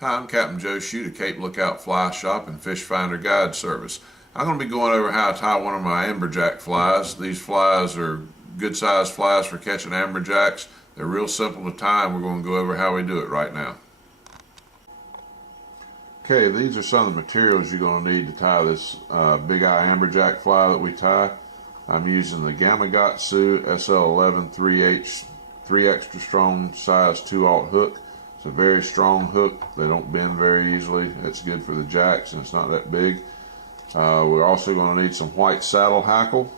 Hi, I'm Captain Joe Shute of Cape Lookout Fly Shop and Fish Finder Guide Service. I'm going to be going over how to tie one of my amberjack flies. These flies are good sized flies for catching amberjacks. They're real simple to tie, and we're going to go over how we do it right now. Okay, these are some of the materials you're going to need to tie this big eye amberjack fly that we tie. I'm using the Gamakatsu SL11 3H 3 extra strong size 2/0 hook. It's a very strong hook. They don't bend very easily. It's good for the jacks and it's not that big. We're also going to need some white saddle hackle.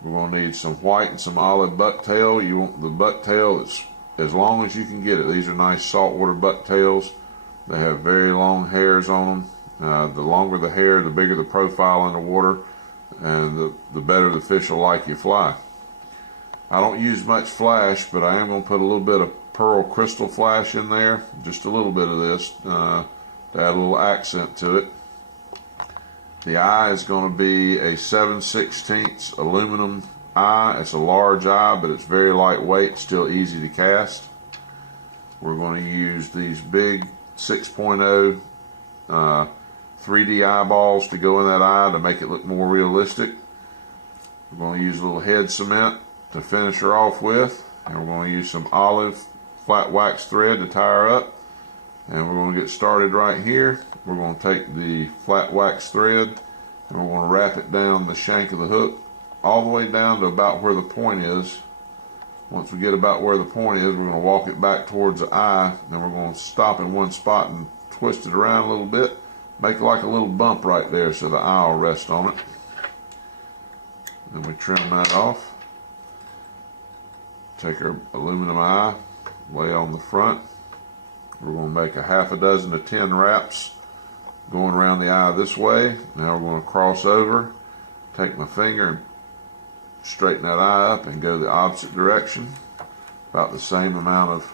We're going to need some white and some olive bucktail. You want the bucktail that's as long as you can get it. These are nice saltwater bucktails. They have very long hairs on them. The longer the hair, the bigger the profile in the water, and the better the fish will like your fly. I don't use much flash, but I am going to put a little bit of pearl crystal flash in there, just a little bit of this to add a little accent to it. The eye is going to be a 7/16 aluminum eye. It's a large eye, but it's very lightweight, still easy to cast. We're going to use these big 6.0 3D eyeballs to go in that eye to make it look more realistic. We're going to use a little head cement to finish her off with, and we're going to use some olive flat wax thread to tie her up. And we're going to get started right here. We're going to take the flat wax thread and we're going to wrap it down the shank of the hook all the way down to about where the point is. Once we get about where the point is, we're going to walk it back towards the eye, and we're going to stop in one spot and twist it around a little bit, make like a little bump right there so the eye will rest on it. Then we trim that off. Take our aluminum eye, lay on the front. We're going to make a half a dozen of 10 wraps going around the eye this way. Now we're going to cross over, take my finger and straighten that eye up and go the opposite direction. About the same amount of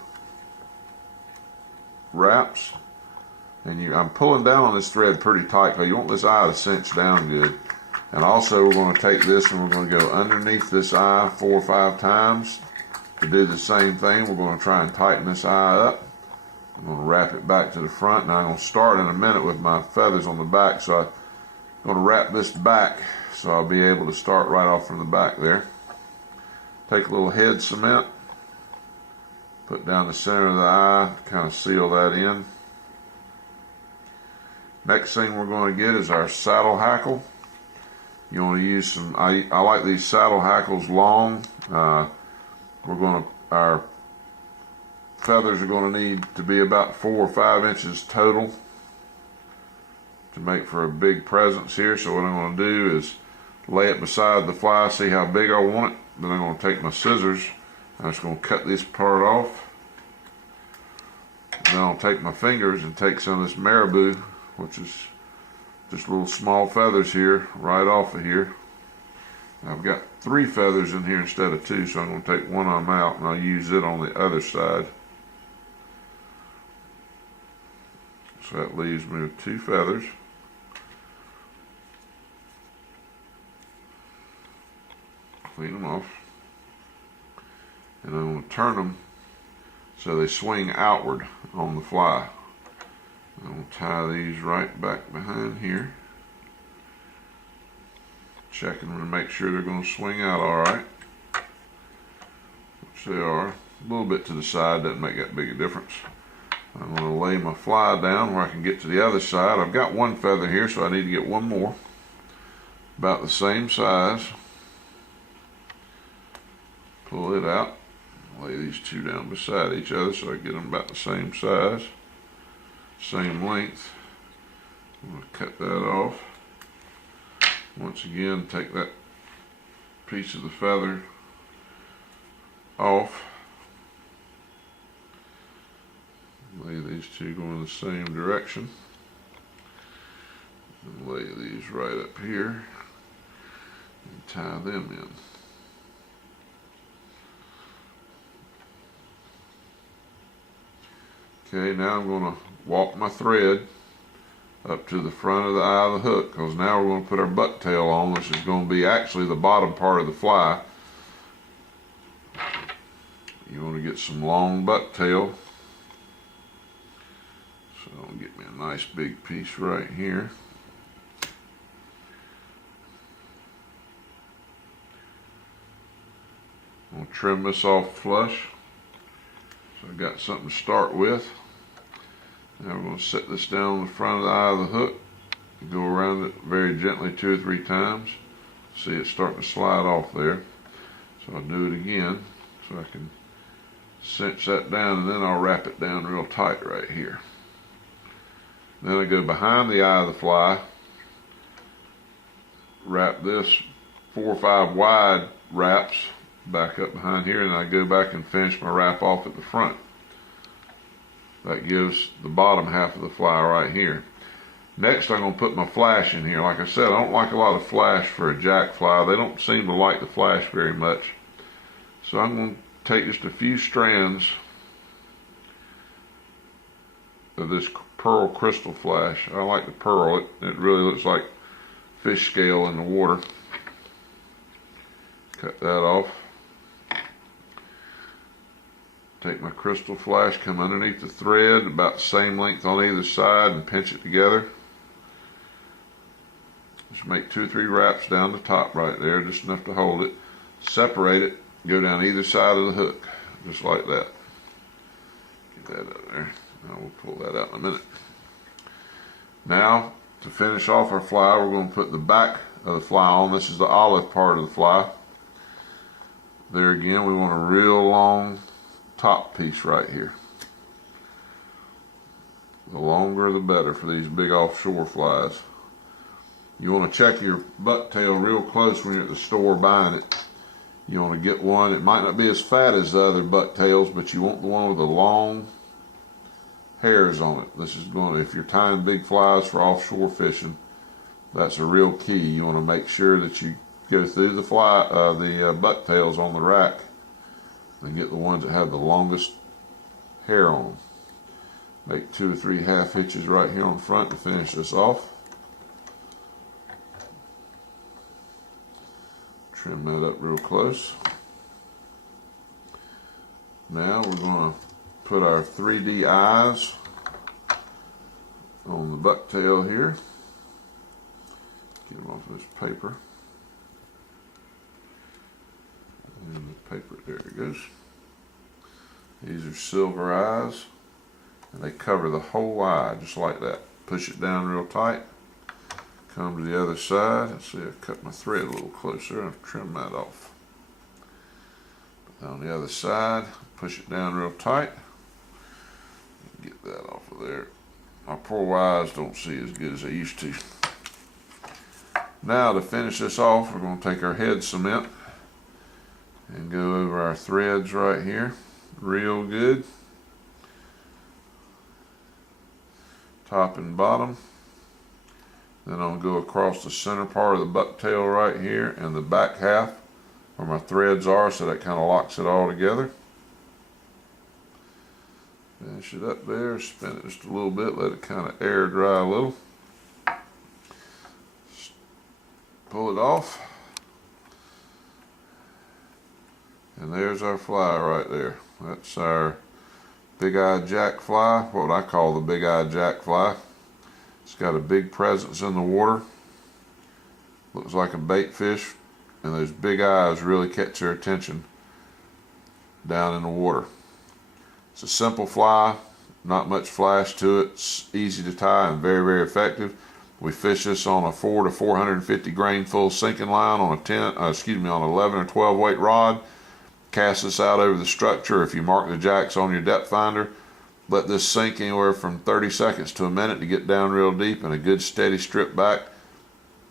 wraps. And I'm pulling down on this thread pretty tight because you want this eye to cinch down good. And also we're going to take this and we're going to go underneath this eye 4 or 5 times. To do the same thing, we're going to try and tighten this eye up. I'm going to wrap it back to the front. Now I'm going to start in a minute with my feathers on the back, so I'm going to wrap this back so I'll be able to start right off from the back there. Take a little head cement, put down the center of the eye, kind of seal that in. Next thing we're going to get is our saddle hackle. You want to use some, I like these saddle hackles long. Our feathers are going to need to be about 4 or 5 inches total to make for a big presence here. So what I'm going to do is lay it beside the fly, see how big I want it. Then I'm going to take my scissors. I'm just going to cut this part off. Then I'll take my fingers and take some of this marabou, which is just little small feathers here, right off of here. I've got 3 feathers in here instead of 2, so I'm going to take one of them out and I'll use it on the other side. So that leaves me with 2 feathers. Clean them off. And I'm going to turn them so they swing outward on the fly. I'm going to tie these right back behind here. Checking to make sure they're going to swing out all right, which they are. A little bit to the side doesn't make that big a difference. I'm going to lay my fly down where I can get to the other side. I've got 1 feather here, so I need to get 1 more, about the same size. Pull it out, lay these 2 down beside each other so I get them about the same size, same length. I'm going to cut that off. Once again, take that piece of the feather off. Lay these 2 going the same direction. And lay these right up here and tie them in. Okay, now I'm going to walk my thread up to the front of the eye of the hook, because now we're going to put our bucktail on, which is going to be actually the bottom part of the fly. You want to get some long bucktail So I'll get me a nice big piece right here. I'm going to trim this off flush. So I've got something to start with. Now we're going to set this down on the front of the eye of the hook. Go around it very gently 2 or 3 times. See it starting to slide off there. So I'll do it again so I can cinch that down, and then I'll wrap it down real tight right here. Then I go behind the eye of the fly, wrap this 4 or 5 wide wraps back up behind here, and I go back and finish my wrap off at the front. That gives the bottom half of the fly right here. Next, I'm going to put my flash in here. Like I said, I don't like a lot of flash for a jack fly. They don't seem to like the flash very much. So I'm going to take just a few strands of this pearl crystal flash. I like the pearl. It really looks like fish scale in the water. Cut that off. Take my crystal flash, come underneath the thread, about the same length on either side, and pinch it together. Just make 2 or 3 wraps down the top right there, just enough to hold it. Separate it, go down either side of the hook, just like that. Get that up there. Now we'll pull that out in a minute. Now, to finish off our fly, we're going to put the back of the fly on. This is the olive part of the fly. There again, we want a real long top piece right here. The longer the better for these big offshore flies. You want to check your bucktail real close when you're at the store buying it. You want to get one, it might not be as fat as the other bucktails, but you want the one with the long hairs on it. This is going to, if you're tying big flies for offshore fishing, that's a real key. You want to make sure that you go through the bucktails on the rack and get the ones that have the longest hair on them. Make 2 or 3 half hitches right here on front to finish this off. Trim that up real close. Now we're going to put our 3D eyes on the bucktail here. Get them off this paper. And the paper, there it goes. These are silver eyes, and they cover the whole eye just like that. Push it down real tight. Come to the other side. Let's see, I cut my thread a little closer and trim that off. But on the other side, push it down real tight. Get that off of there. My poor eyes don't see as good as they used to. Now to finish this off, we're going to take our head cement and go over our threads right here real good, top and bottom. Then I'll go across the center part of the bucktail right here and the back half where my threads are, so that kind of locks it all together. Finish it up there, spin it just a little bit, let it kind of air dry a little. Pull it off. And there's our fly right there. That's our big-eyed jack fly, what I call the big-eyed jack fly. It's got a big presence in the water. Looks like a bait fish, and those big eyes really catch their attention down in the water. It's a simple fly, not much flash to it. It's easy to tie and very, very effective. We fish this on a 4 to 450 grain full sinking line on an 11 or 12 weight rod. Cast this out over the structure. If you mark the jacks on your depth finder, let this sink anywhere from 30 seconds to a minute to get down real deep, and a good steady strip back.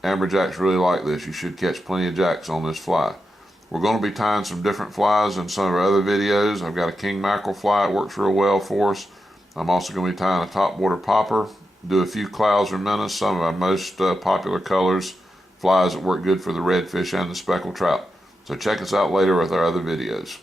Amberjacks really like this. You should catch plenty of jacks on this fly. We're going to be tying some different flies in some of our other videos. I've got a king mackerel fly. It works real well for us. I'm also going to be tying a topwater popper. Do a few clouds or minnows, some of our most popular colors, flies that work good for the redfish and the speckled trout. So check us out later with our other videos.